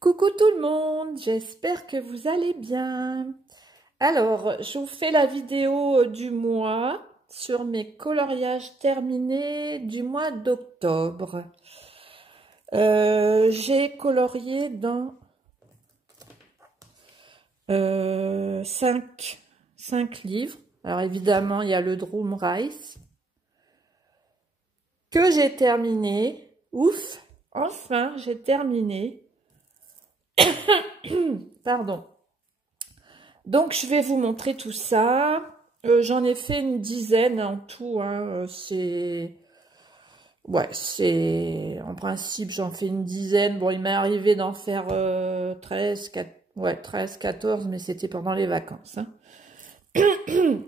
Coucou tout le monde, j'espère que vous allez bien. Alors, je vous fais la vidéo du mois sur mes coloriages terminés du mois d'octobre. J'ai colorié dans 5 livres. Alors évidemment, il y a le Drum Rice que j'ai terminé. Ouf, enfin, j'ai terminé. Pardon. Donc, je vais vous montrer tout ça. J'en ai fait une dizaine en tout. Hein. En principe, j'en fais une dizaine. Bon, il m'est arrivé d'en faire 13, 14, mais c'était pendant les vacances. Hein.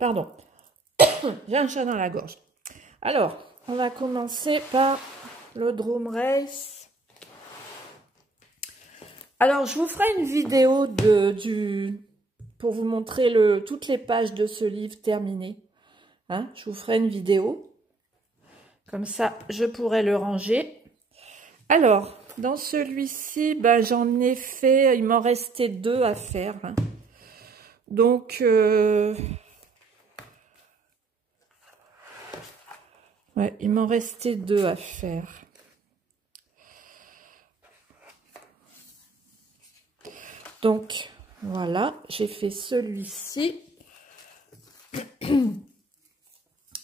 Pardon. J'ai un chat dans la gorge. Alors, on va commencer par le Drum Race. Alors, je vous ferai une vidéo pour vous montrer toutes les pages de ce livre terminé. Hein, je vous ferai une vidéo. Comme ça, je pourrai le ranger. Alors, dans celui-ci, ben, j'en ai fait... Il m'en restait 2 à faire. Hein. Donc, ouais, il m'en restait 2 à faire. Donc, voilà, j'ai fait celui-ci.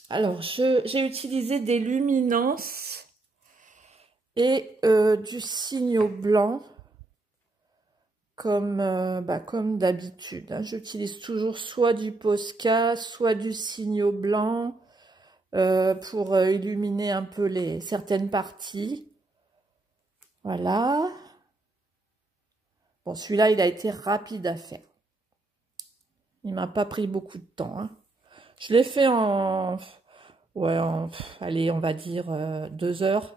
Alors, j'ai utilisé des luminances et du signo blanc, comme d'habitude. Hein. J'utilise toujours soit du Posca, soit du signo blanc pour illuminer un peu certaines parties. Voilà. Bon, celui-là, il a été rapide à faire. Il m'a pas pris beaucoup de temps. Hein. Je l'ai fait allez, on va dire 2 heures.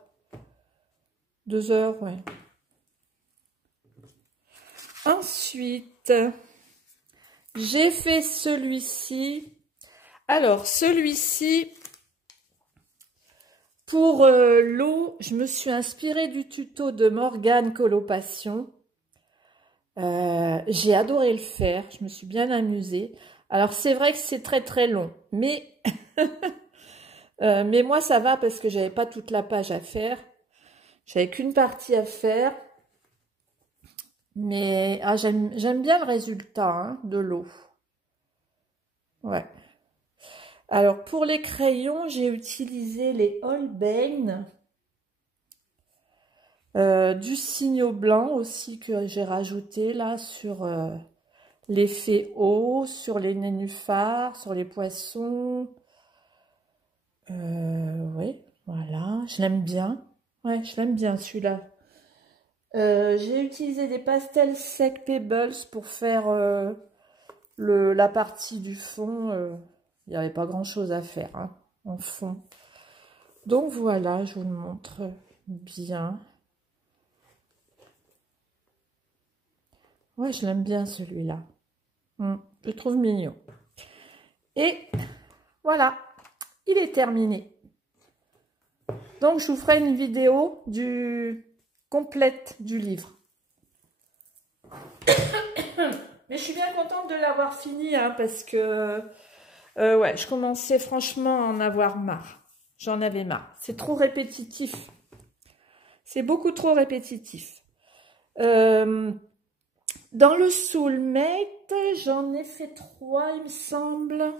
2 heures, ouais. Ensuite, j'ai fait celui-ci. Alors, celui-ci, pour l'eau, je me suis inspirée du tuto de Morgane Colopassion. J'ai adoré le faire, je me suis bien amusée. Alors c'est vrai que c'est très très long, mais mais moi ça va parce que j'avais pas toute la page à faire. J'avais qu'une partie à faire. Mais j'aime bien le résultat hein, de l'eau. Ouais. Alors pour les crayons, j'ai utilisé les Holbein. Du signo blanc aussi que j'ai rajouté là sur l'effet eau, sur les nénuphars, sur les poissons. Oui, voilà, je l'aime bien. Ouais, je l'aime bien celui-là. J'ai utilisé des pastels secs Pebbles pour faire la partie du fond. Il n'y avait pas grand-chose à faire hein, en fond. Donc voilà, je vous le montre bien. Ouais, je l'aime bien celui-là. Je le trouve mignon. Et voilà, il est terminé. Donc, je vous ferai une vidéo complète du livre. Mais je suis bien contente de l'avoir fini, hein, parce que ouais, je commençais franchement à en avoir marre. J'en avais marre. C'est trop répétitif. C'est beaucoup trop répétitif. Dans le Soulmate, j'en ai fait 3, il me semble.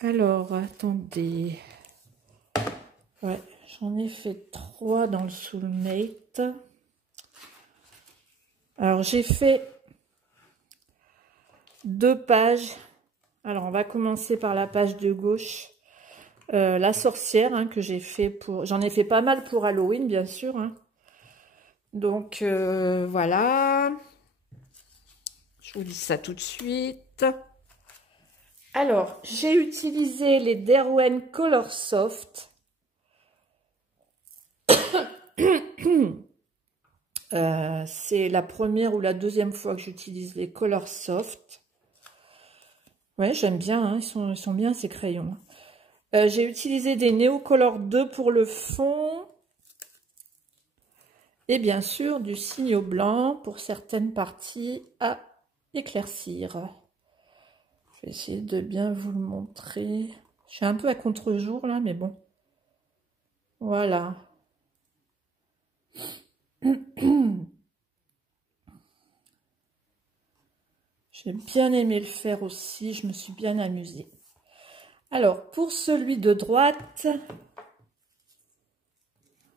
Alors, attendez. Ouais, j'en ai fait 3 dans le Soulmate. Alors, j'ai fait 2 pages. Alors, on va commencer par la page de gauche. La sorcière, hein, que j'ai fait pour... J'en ai fait pas mal pour Halloween, bien sûr. Hein. Donc, voilà. Je vous dis ça tout de suite. Alors, j'ai utilisé les Derwent Color Soft. C'est la première ou la deuxième fois que j'utilise les Color Soft. Ouais, j'aime bien, hein, ils sont bien ces crayons. J'ai utilisé des Neo Color 2 pour le fond. Et bien sûr, du signo blanc pour certaines parties à éclaircir. Je vais essayer de bien vous le montrer. Je suis un peu à contre-jour là, mais bon. Voilà. J'ai bien aimé le faire aussi, je me suis bien amusée. Alors, pour celui de droite,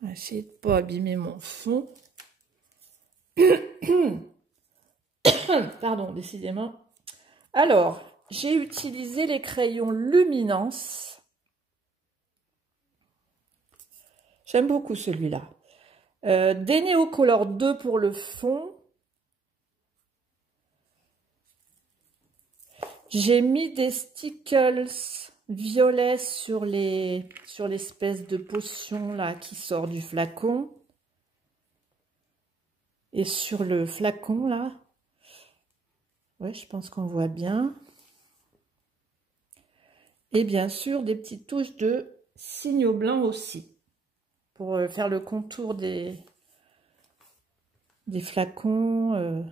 on va essayer de ne pas abîmer mon fond. Pardon, décidément. Alors, j'ai utilisé les crayons Luminance. J'aime beaucoup celui-là. Des Neocolor 2 pour le fond. J'ai mis des stickles violets sur l'espèce de potion là qui sort du flacon. Et sur le flacon là. Ouais, je pense qu'on voit bien. Et bien sûr, des petites touches de signo blanc aussi. Pour faire le contour des flacons.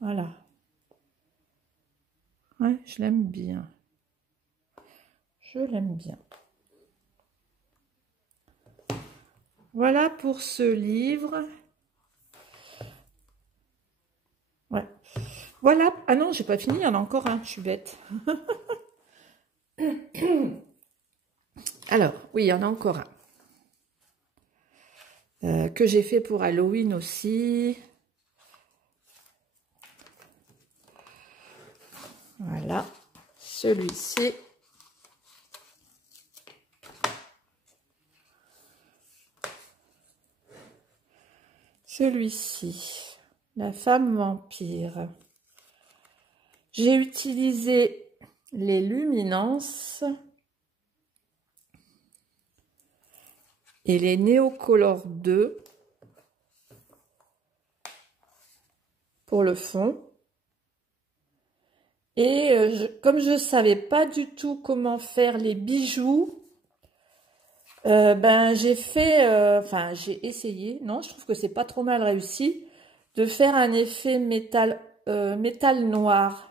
Voilà. Ouais, je l'aime bien. Je l'aime bien. Voilà pour ce livre. Ouais. Voilà. Ah non, j'ai pas fini, il y en a encore un, je suis bête. Alors, oui, il y en a encore un. Que j'ai fait pour Halloween aussi. Voilà. Celui-ci. Celui-ci. La femme vampire. J'ai utilisé les Luminance et les Neocolor 2 pour le fond. Et comme je ne savais pas du tout comment faire les bijoux, ben j'ai fait, enfin j'ai essayé, non, je trouve que c'est pas trop mal réussi, de faire un effet métal noir.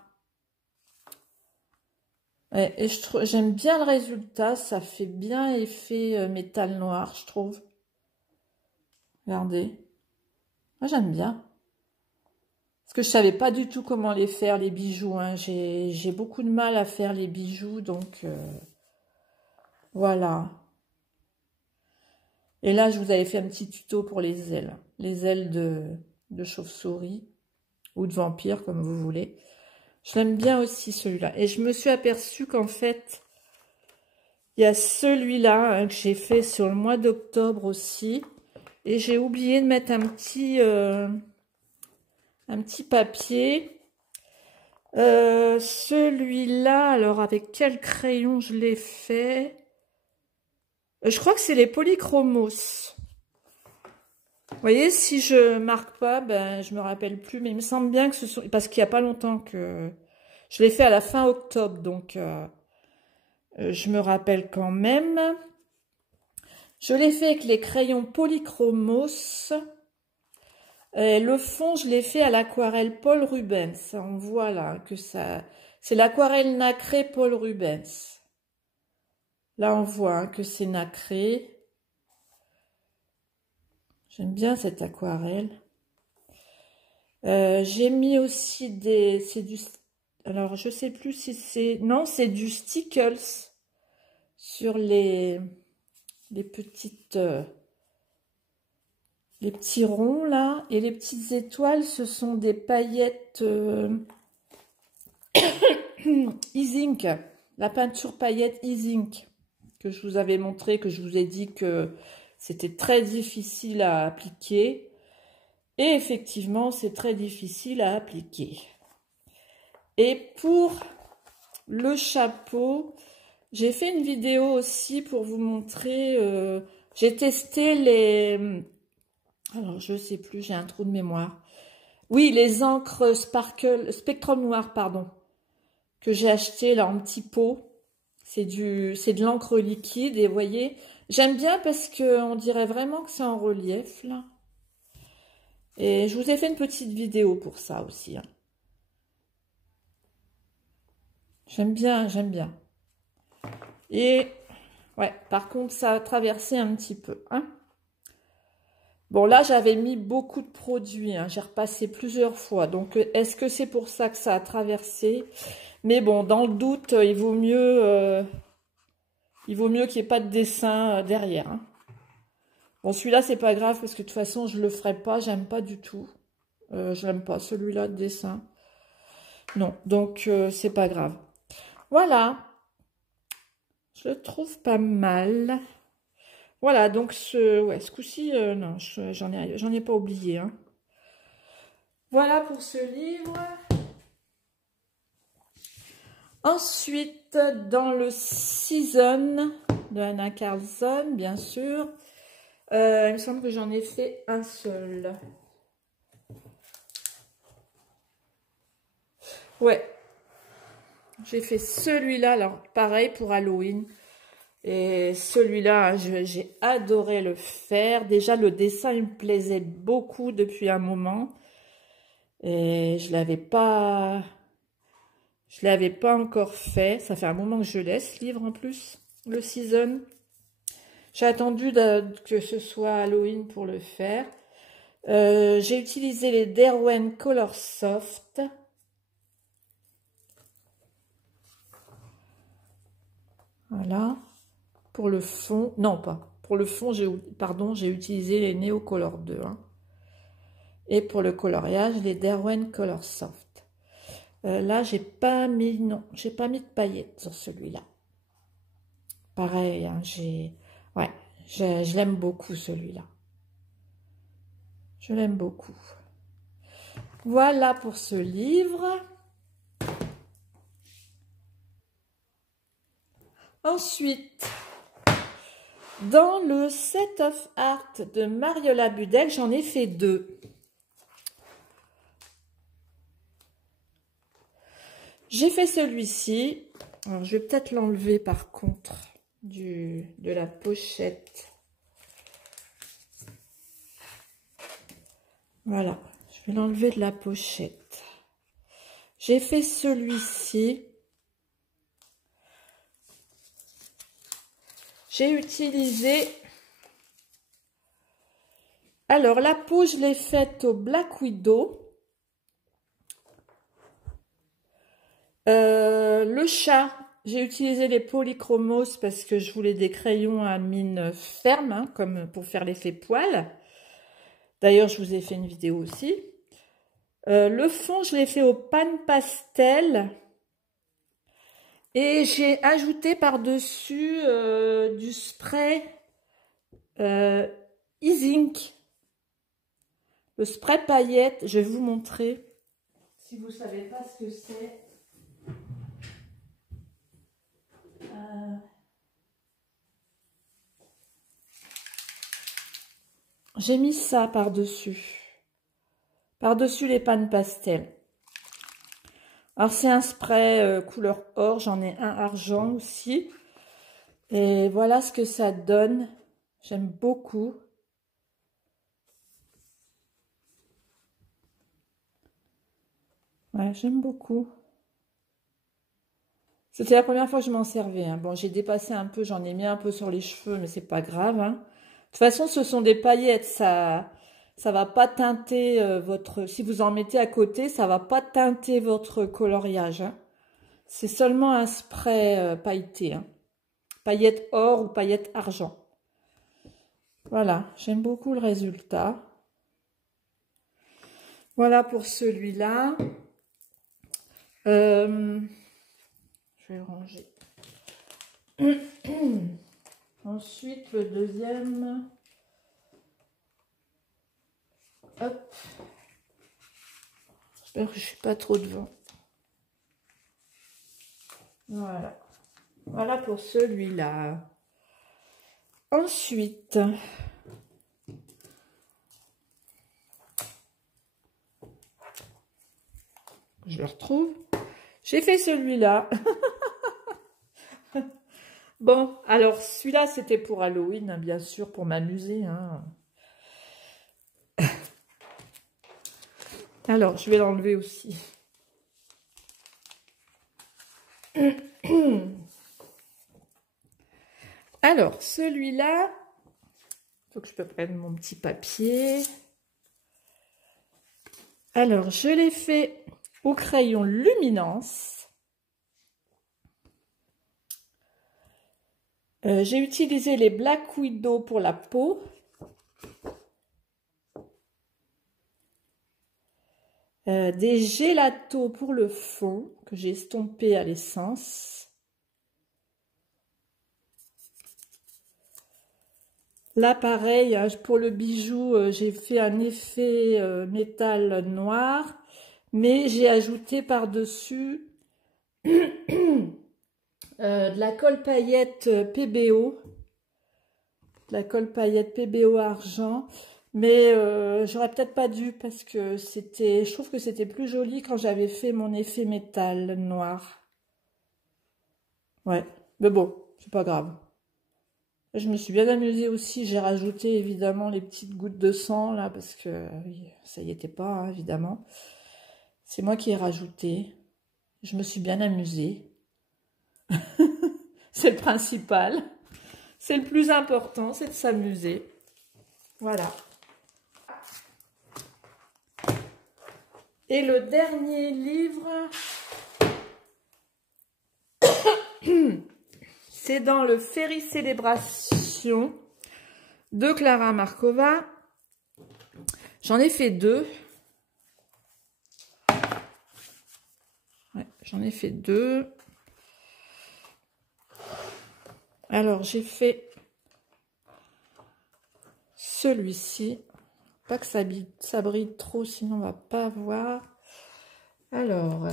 Ouais, et j'aime bien le résultat, ça fait bien effet métal noir, je trouve. Regardez. Moi, j'aime bien. Parce que je savais pas du tout comment les faire, les bijoux. Hein. J'ai beaucoup de mal à faire les bijoux, donc voilà. Et là, je vous avais fait un petit tuto pour les ailes. Les ailes de chauve-souris ou de vampire, comme vous voulez. Je l'aime bien aussi, celui-là. Et je me suis aperçue qu'en fait, il y a celui-là hein, que j'ai fait sur le mois d'octobre aussi. Et j'ai oublié de mettre un petit papier. Celui-là, alors avec quel crayon je l'ai fait? Je crois que c'est les Polychromos. Vous voyez, si je marque pas, ben je me rappelle plus. Mais il me semble bien que ce sont... Parce qu'il n'y a pas longtemps que... Je l'ai fait à la fin octobre, donc je me rappelle quand même. Je l'ai fait avec les crayons Polychromos. Et le fond, je l'ai fait à l'aquarelle Paul Rubens. On voit là que ça... C'est l'aquarelle nacrée Paul Rubens. Là, on voit hein, que c'est nacré. J'aime bien cette aquarelle. J'ai mis aussi des... C'est du... Alors, je sais plus si c'est... Non, c'est du Stickles sur les petites... les petits ronds, là. Et les petites étoiles, ce sont des paillettes E-Ink. La peinture paillette E-Ink que je vous avais montré, que je vous ai dit que c'était très difficile à appliquer. Et effectivement, c'est très difficile à appliquer. Et pour le chapeau, j'ai fait une vidéo aussi pour vous montrer. J'ai testé les... Alors, je sais plus, j'ai un trou de mémoire. Oui, les encres Sparkle, Spectrum Noir, pardon, que j'ai acheté là en petit pot. C'est de l'encre liquide et vous voyez, J'aime bien parce que on dirait vraiment que c'est en relief, là. Et je vous ai fait une petite vidéo pour ça aussi, hein. J'aime bien, j'aime bien. Et, ouais, par contre, ça a traversé un petit peu, hein. Bon, là, j'avais mis beaucoup de produits, hein. J'ai repassé plusieurs fois. Donc, est-ce que c'est pour ça que ça a traversé? Mais bon, dans le doute, il vaut mieux qu'il n'y ait pas de dessin derrière, hein. Bon, celui-là, c'est pas grave parce que de toute façon, je le ferai pas. J'aime pas du tout. Je l'aime pas, celui-là de dessin. Non, donc, c'est pas grave. Voilà. Je le trouve pas mal. Voilà, donc ce coup-ci, non, j'en ai pas oublié, hein. Voilà pour ce livre. Ensuite, dans le Season de Anna Carlson, bien sûr, il me semble que j'en ai fait un seul. Ouais, j'ai fait celui-là, alors pareil pour Halloween. Et celui-là, j'ai adoré le faire. Déjà, le dessin, il me plaisait beaucoup depuis un moment. Et je l'avais pas encore fait. Ça fait un moment que je laisse ce livre en plus, le Season. J'ai attendu que ce soit Halloween pour le faire. J'ai utilisé les Derwent Color Soft. Voilà. Pour le fond, non pas. Pour le fond, j'ai utilisé les Neo Color 2. Hein. Et pour le coloriage, les Derwent Color Soft. Là, j'ai pas mis de paillettes sur celui-là. Pareil, hein, ouais, je l'aime beaucoup celui-là. Je l'aime beaucoup. Voilà pour ce livre. Ensuite, dans le Set of Art de Mariola Budek, j'en ai fait 2. J'ai fait celui-ci. Alors, je vais peut-être l'enlever par contre de la pochette. Voilà, je vais l'enlever de la pochette. J'ai fait celui-ci. J'ai utilisé... Alors, la peau, je l'ai faite au Black Widow. Le chat, j'ai utilisé les polychromos parce que je voulais des crayons à mine ferme, hein, comme pour faire l'effet poil. D'ailleurs, je vous ai fait une vidéo aussi. Le fond, je l'ai fait au pan pastel. Et j'ai ajouté par-dessus du spray E-Ink. Le spray paillette, je vais vous montrer. Si vous ne savez pas ce que c'est. J'ai mis ça par-dessus. Par-dessus les pannes pastel. Alors, c'est un spray couleur or. J'en ai un argent aussi. Et voilà ce que ça donne. J'aime beaucoup. Ouais, j'aime beaucoup. C'était la première fois que je m'en servais. Hein. Bon, j'ai dépassé un peu. J'en ai mis un peu sur les cheveux, mais c'est pas grave. Hein. De toute façon, ce sont des paillettes. Ça va pas teinter votre... Si vous en mettez à côté, ça va pas teinter votre coloriage. Hein. C'est seulement un spray pailleté. Hein. Paillettes or ou paillettes argent. Voilà, j'aime beaucoup le résultat. Voilà pour celui-là. Je vais ranger. Ensuite, le deuxième. Hop. J'espère que je ne suis pas trop devant. Voilà. Voilà pour celui-là. Ensuite, je le retrouve. J'ai fait celui-là. Bon, alors celui-là, c'était pour Halloween, hein, bien sûr, pour m'amuser. Hein. Alors, je vais l'enlever aussi. Alors, celui-là, il faut que je peux prendre mon petit papier. Alors, je l'ai fait au crayon Luminance. J'ai utilisé les Black Widow pour la peau. Des Gelato pour le fond, que j'ai estompé à l'essence. Là, pareil, hein, pour le bijou, j'ai fait un effet métal noir, mais j'ai ajouté par-dessus de la colle paillette PBO, de la colle paillette PBO argent, mais j'aurais peut-être pas dû parce que je trouve que c'était plus joli quand j'avais fait mon effet métal noir. Ouais, mais bon, c'est pas grave. Je me suis bien amusée aussi, j'ai rajouté évidemment les petites gouttes de sang là, parce que ça y était pas, hein, évidemment. C'est moi qui ai rajouté. Je me suis bien amusée. C'est le principal. C'est le plus important, c'est de s'amuser. Voilà. Et le dernier livre, c'est dans le Féerie Célébration de Clara Markova. J'en ai fait 2. Ouais, j'en ai fait 2. Alors, j'ai fait celui-ci. Pas que ça brille trop, sinon on va pas voir. Alors,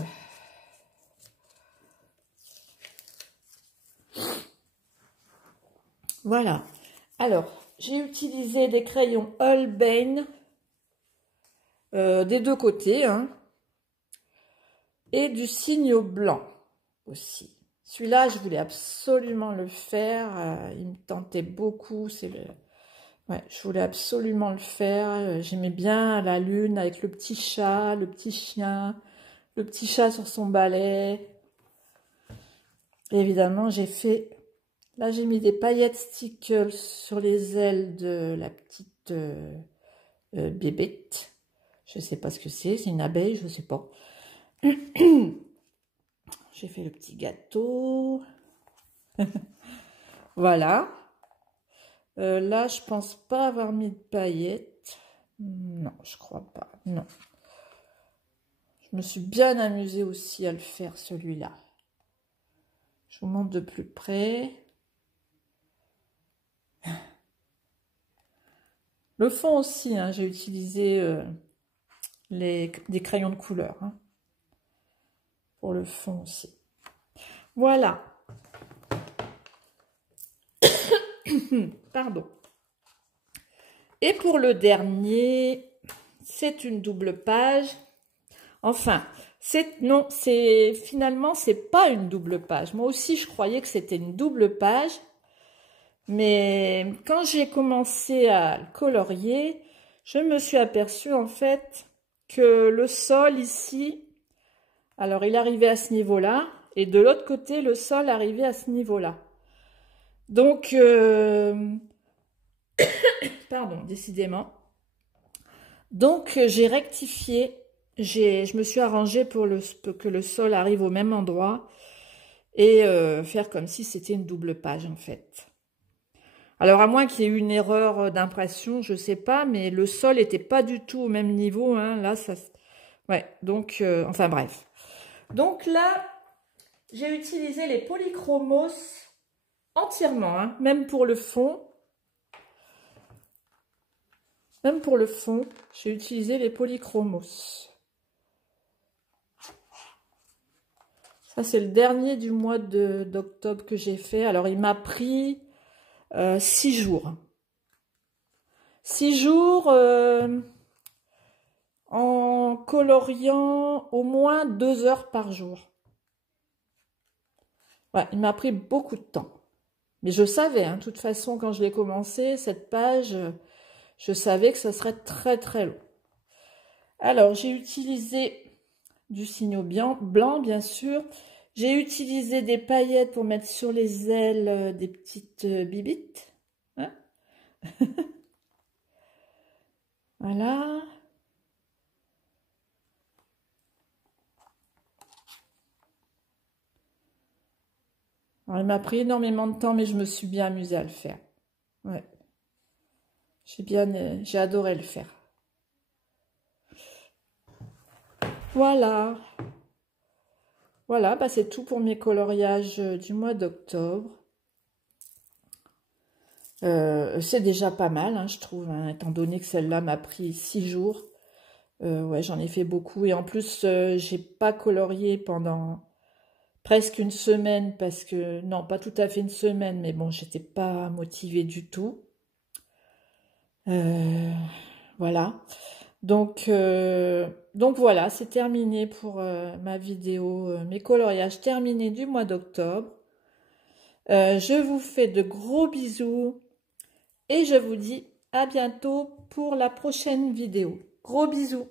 voilà. Alors, j'ai utilisé des crayons Holbein des deux côtés, hein, et du Signo blanc aussi. Celui-là, je voulais absolument le faire. Il me tentait beaucoup. Ouais, je voulais absolument le faire. J'aimais bien la lune avec le petit chat, le petit chien, le petit chat sur son balai. Et évidemment, là, j'ai mis des paillettes stickles sur les ailes de la petite bébête. Je sais pas ce que c'est une abeille, je sais pas. J'ai fait le petit gâteau. Voilà. Là, je pense pas avoir mis de paillettes. Non, je crois pas. Non. Je me suis bien amusée aussi à le faire, celui-là. Je vous montre de plus près. Le fond aussi, hein, j'ai utilisé des crayons de couleur. Hein, pour le fond aussi. Voilà. Pardon. Et pour le dernier, c'est une double page. Enfin, finalement, c'est pas une double page. Moi aussi, je croyais que c'était une double page. Mais quand j'ai commencé à le colorier, je me suis aperçue en fait que le sol ici, alors il arrivait à ce niveau-là, et de l'autre côté, le sol arrivait à ce niveau-là. Donc, pardon, décidément. Donc, j'ai rectifié, je me suis arrangée pour que le sol arrive au même endroit et faire comme si c'était une double page en fait. Alors, à moins qu'il y ait eu une erreur d'impression, je sais pas, mais le sol n'était pas du tout au même niveau. Hein, là, ça... Ouais, donc, enfin bref. Donc là, j'ai utilisé les polychromos entièrement, hein, même pour le fond. Même pour le fond, j'ai utilisé les polychromos. Ça, c'est le dernier du mois d'octobre que j'ai fait. Alors, il m'a pris 6 jours. 6 jours en coloriant au moins 2 heures par jour. Ouais, il m'a pris beaucoup de temps. Mais je savais, hein, de toute façon, quand je l'ai commencé, cette page, je savais que ça serait très très long. Alors, j'ai utilisé du signaux blanc, bien sûr. J'ai utilisé des paillettes pour mettre sur les ailes des petites bibites. Hein. Voilà. Alors, il m'a pris énormément de temps, mais je me suis bien amusée à le faire. Ouais. J'ai adoré le faire. Voilà. Voilà, bah c'est tout pour mes coloriages du mois d'octobre. C'est déjà pas mal, hein, je trouve, hein, étant donné que celle-là m'a pris 6 jours. Ouais, j'en ai fait beaucoup. Et en plus, j'ai pas colorié pendant presque une semaine parce que, non, pas tout à fait une semaine, mais bon, j'étais pas motivée du tout. Voilà. Donc voilà, c'est terminé pour ma vidéo, mes coloriages terminés du mois d'octobre. Je vous fais de gros bisous et je vous dis à bientôt pour la prochaine vidéo. Gros bisous!